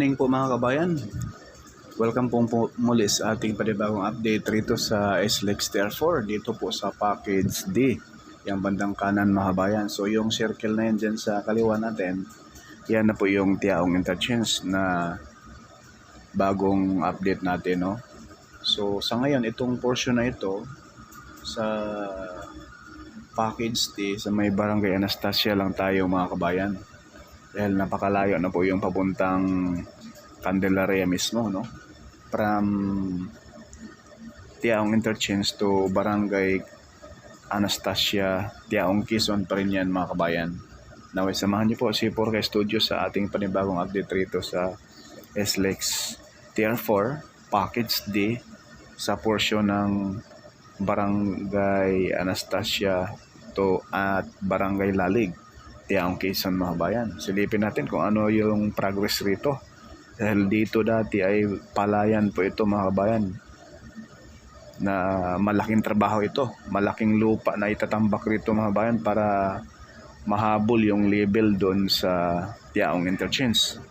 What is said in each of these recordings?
Morning po mga kabayan. Welcome po muli sa ating panibagong update rito sa SLEX Tier 4 dito po sa Package D, yung bandang kanan mga kabayan. So yung circle na yan dyan sa kaliwa natin, yan na po yung Tiaong Interchange na bagong update natin, no? So sa ngayon itong portion na ito sa Package D sa may Barangay Anastasia lang tayo mga kabayan. Dahil napakalayo na po yung papuntang Candelaria mismo, no? From Tiaong Interchange to Barangay Anastasia, Tiaong Quezon pa rin yan mga kabayan. Naway samahan niyo po si Porca Studio sa ating panibagong update rito sa SLEX Tier 4 Package D sa portion ng Barangay Anastasia to at Barangay Lalig, Tiaong Quezon mga kabayan. Silipin natin kung ano yung progress rito. Dahil dito dati ay palayan po ito mga kabayan. Na malaking trabaho ito. Malaking lupa na itatambak rito mga kabayan para mahabol yung level doon sa Tiaong Interchange.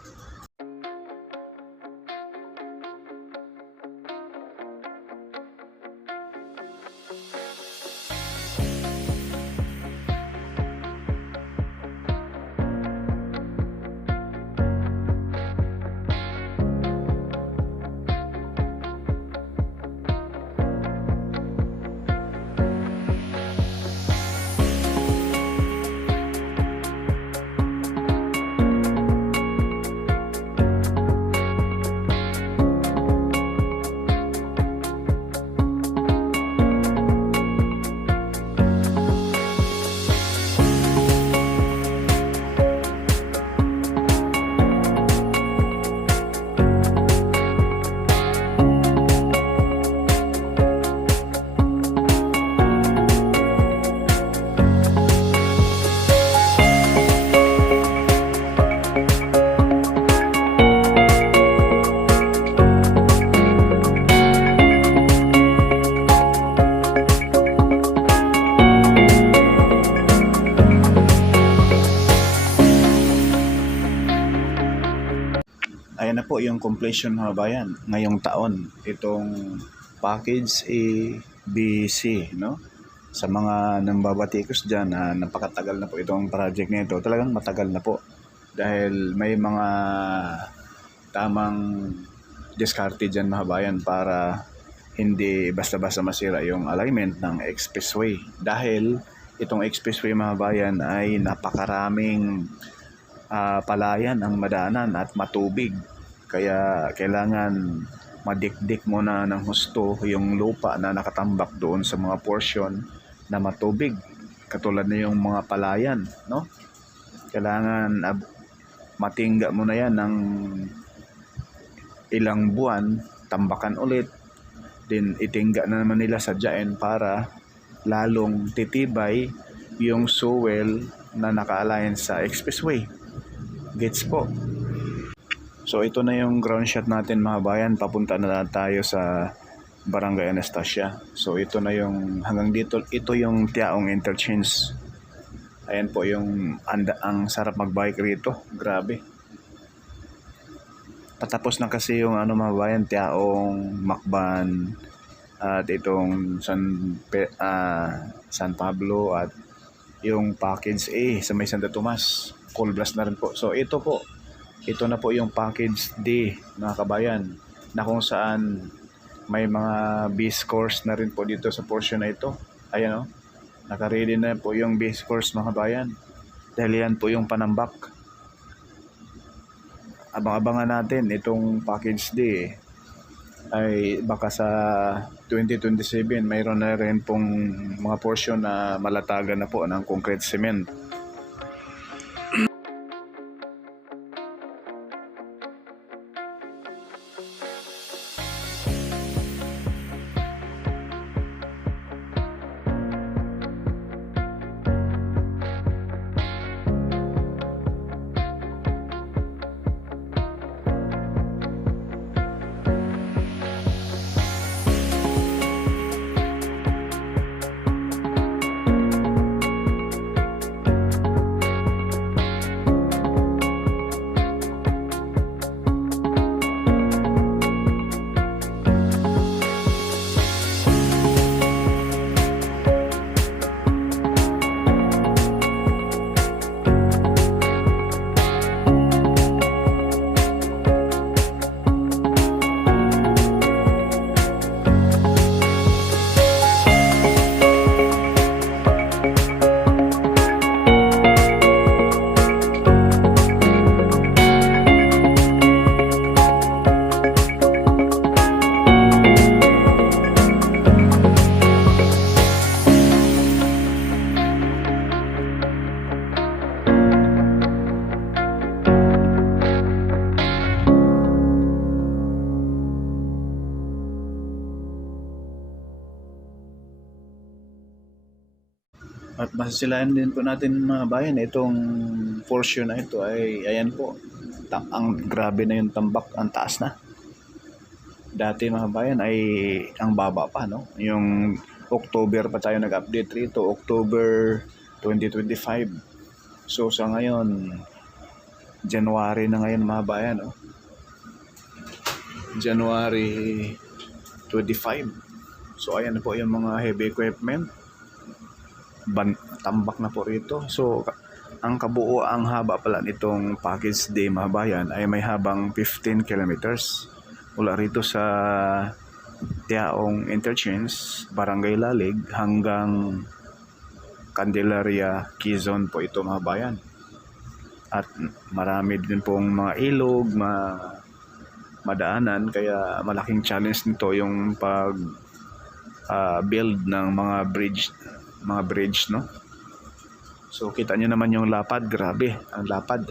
Ayan na po yung completion mga bayan ngayong taon itong package A, B, C, no? Sa mga nambabatikos dyan na napakatagal na po itong project nito, talagang matagal na po dahil may mga tamang diskarte dyan mga bayan para hindi basta-basta masira yung alignment ng expressway dahil itong expressway mga bayan ay napakaraming palayan ang madaanan at matubig, kaya kailangan madikdik muna ng husto yung lupa na nakatambak doon sa mga portion na matubig katulad na yung mga palayan, no? Kailangan matingga muna yan ng ilang buwan, tambakan ulit, din itingga na naman nila sa dyan para lalong titibay yung soil na naka-align sa expressway. Gets po. So ito na yung ground shot natin mga bayan, papunta na tayo sa Barangay Anastasia. So ito na yung hanggang dito, ito yung Tiaong Interchange. Ayan po yung ang sarap magbike rito, grabe. Patapos na kasi yung ano mga bayan, Tiaong, Macban at itong San Pablo at yung package A sa may Santa Tomas. Cold blast na rin po. So ito po, ito na po yung package D mga kabayan, na kung saan may mga base course na rin po dito sa portion na ito. Ayan o, nakaready na po yung base course mga kabayan dahil yan po yung panambak. Abang-abangan natin itong package D ay baka sa 2027 mayroon na rin pong mga portion na malatagan na po ng concrete cement. At masasilayan din po natin mga bayan, itong portion na ito ay, ayan po, ang grabe na yung tambak, ang taas na. Dati mga bayan ay ang baba pa, no? Yung October pa tayo nag-update rito, October 2025. So sa ngayon, January na ngayon mga bayan, no? January 25. So ayan po yung mga heavy equipment. Tambak na po rito. So ang ang haba pala nitong package day mga bayan ay may habang 15 kilometers mula rito sa Tiaong Interchange, Barangay Lalig hanggang Candelaria, Quezon po ito mga bayan. At marami din pong mga ilog, madaanan, kaya malaking challenge nito yung pag build ng mga bridge, no? So kita nyo naman yung lapad, grabe ang lapad.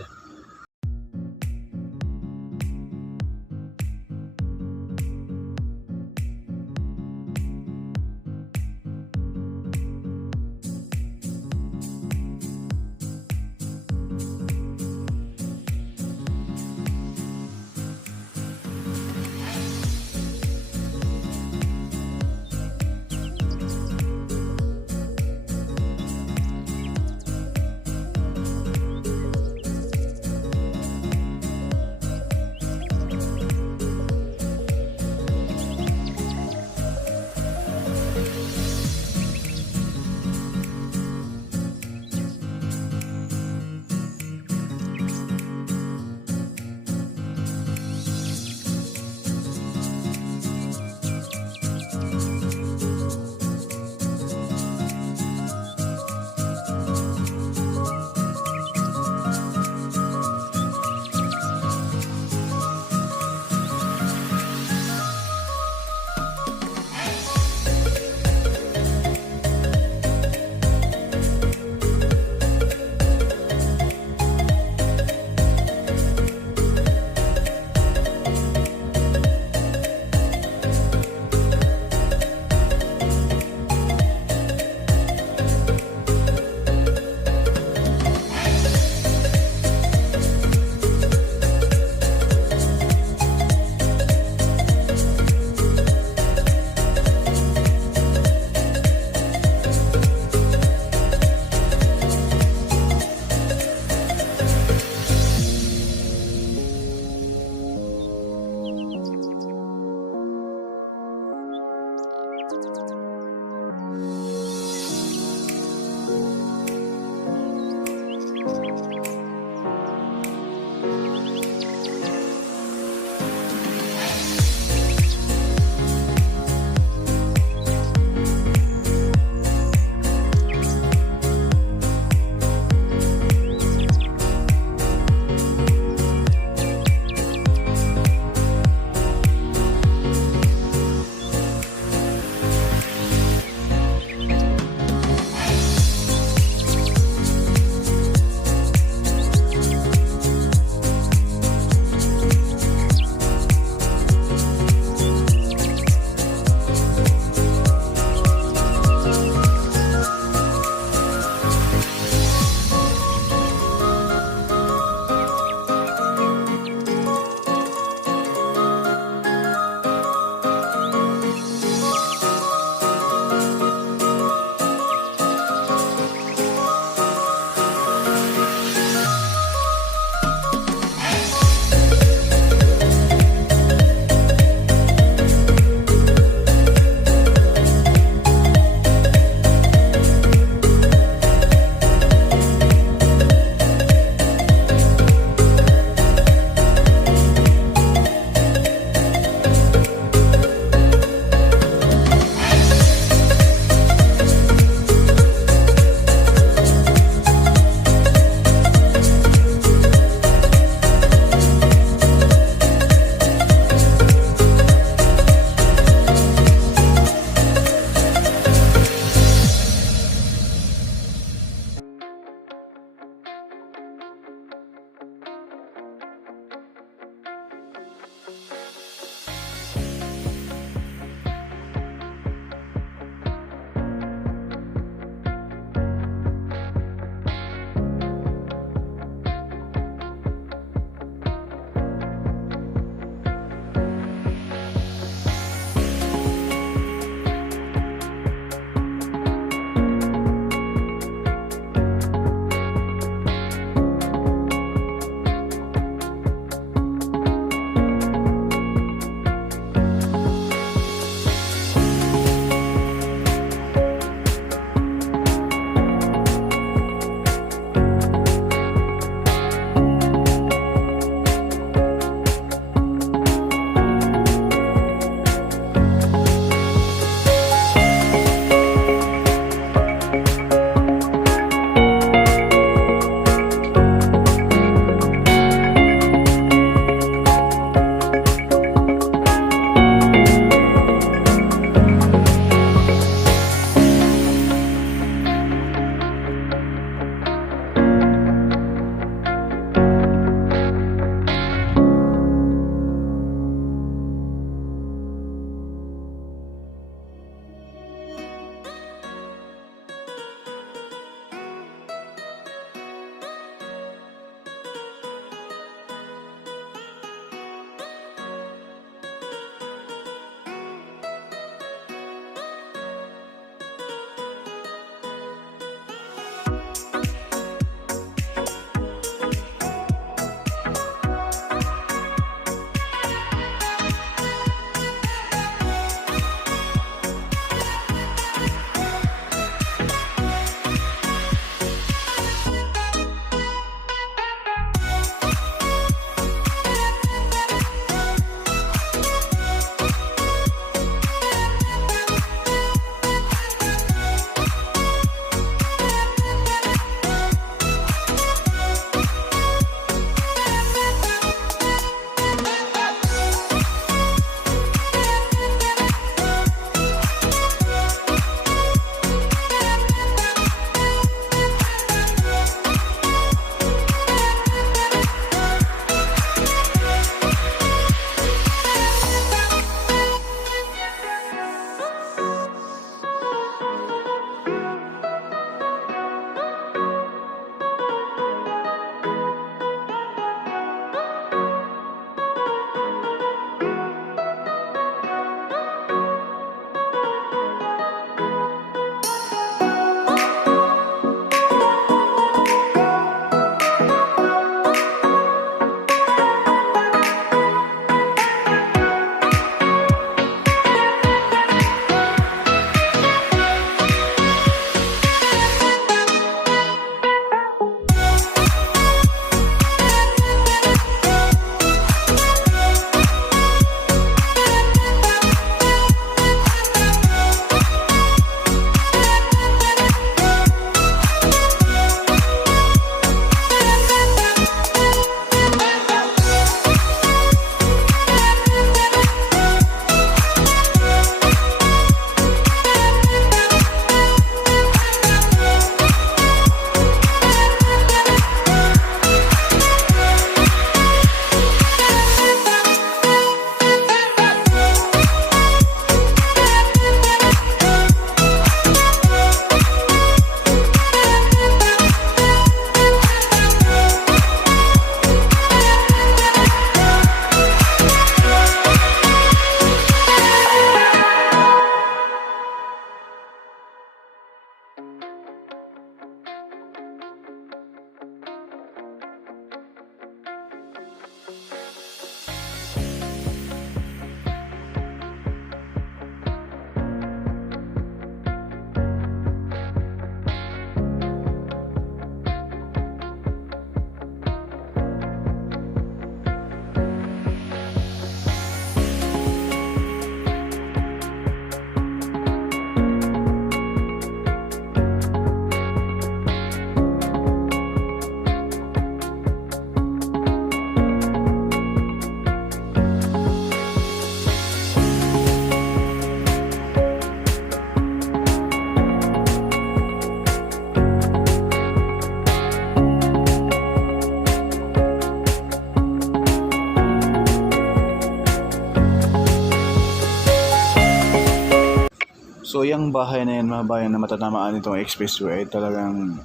So yung bahay na yan mga bayan na matatamaan itong expressway ay talagang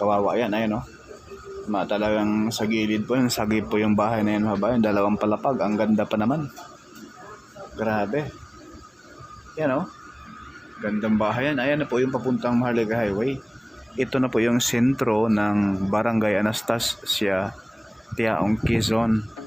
kawawa yan. Ayun, no? Talagang sa gilid po, yung sagip po yung bahay na yan mga bayan. Dalawang palapag, ang ganda pa naman. Grabe. Yan, no? Gandang bahay yan. Ayan na po yung papuntang Maharlika Highway. Ito na po yung sentro ng Barangay Anastasia, Tiaong, Quezon.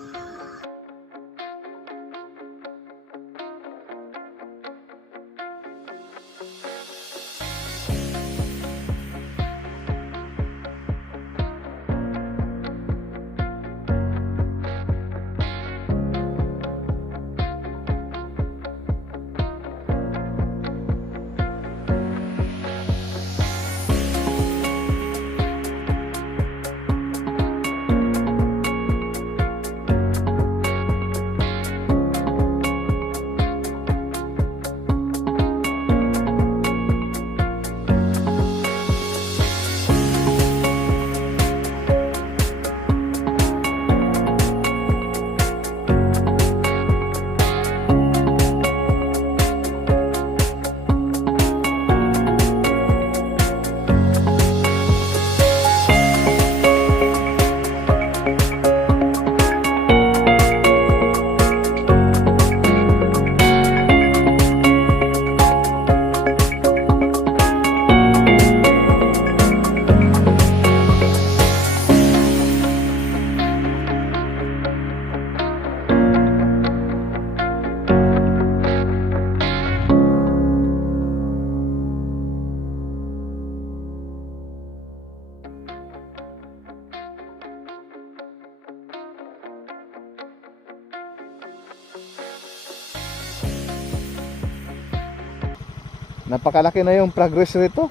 Napakalaki na yung progress rito.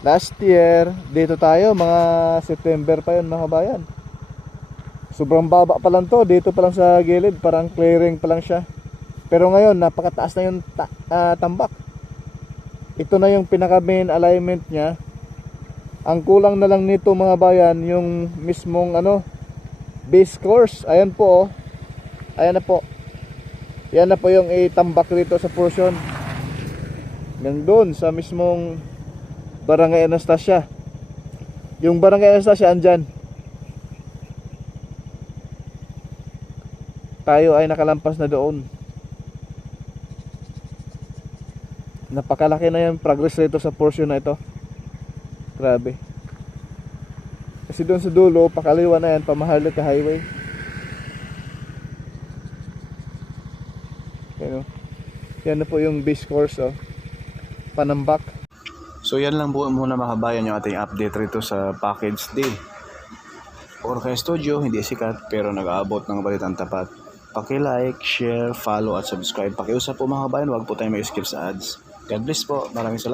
Last year, dito tayo, mga September pa yun mga bayan. Sobrang baba pa lang to, dito pa lang sa gilid, parang clearing pa lang siya. Pero ngayon, napakataas na yung tambak. Ito na yung pinaka main alignment niya. Ang kulang na lang nito mga bayan, yung mismong base course. Ayan po, oh. Ayan na po. Yan na po yung itambak rito sa portion. Doon sa mismong Barangay Anastasia. Yung Barangay Anastasia andyan. Tayo ay nakalampas na doon. Napakalaki na yung progress rito sa portion na ito. Grabe. Kasi doon sa dulo, pakaliwa na yan, Maharlika Highway. Yan na po yung base course, oh. Panambak. So yan lang po muna mga kabayan yung ating update rito sa package D. Orca Studio, hindi sikat pero nag-aabot ng balitang tapat. Paki-like, share, follow at subscribe. Pakiusap po mga kabayan, huwag po tayo mag-skip sa ads. God bless po. Maraming salamat.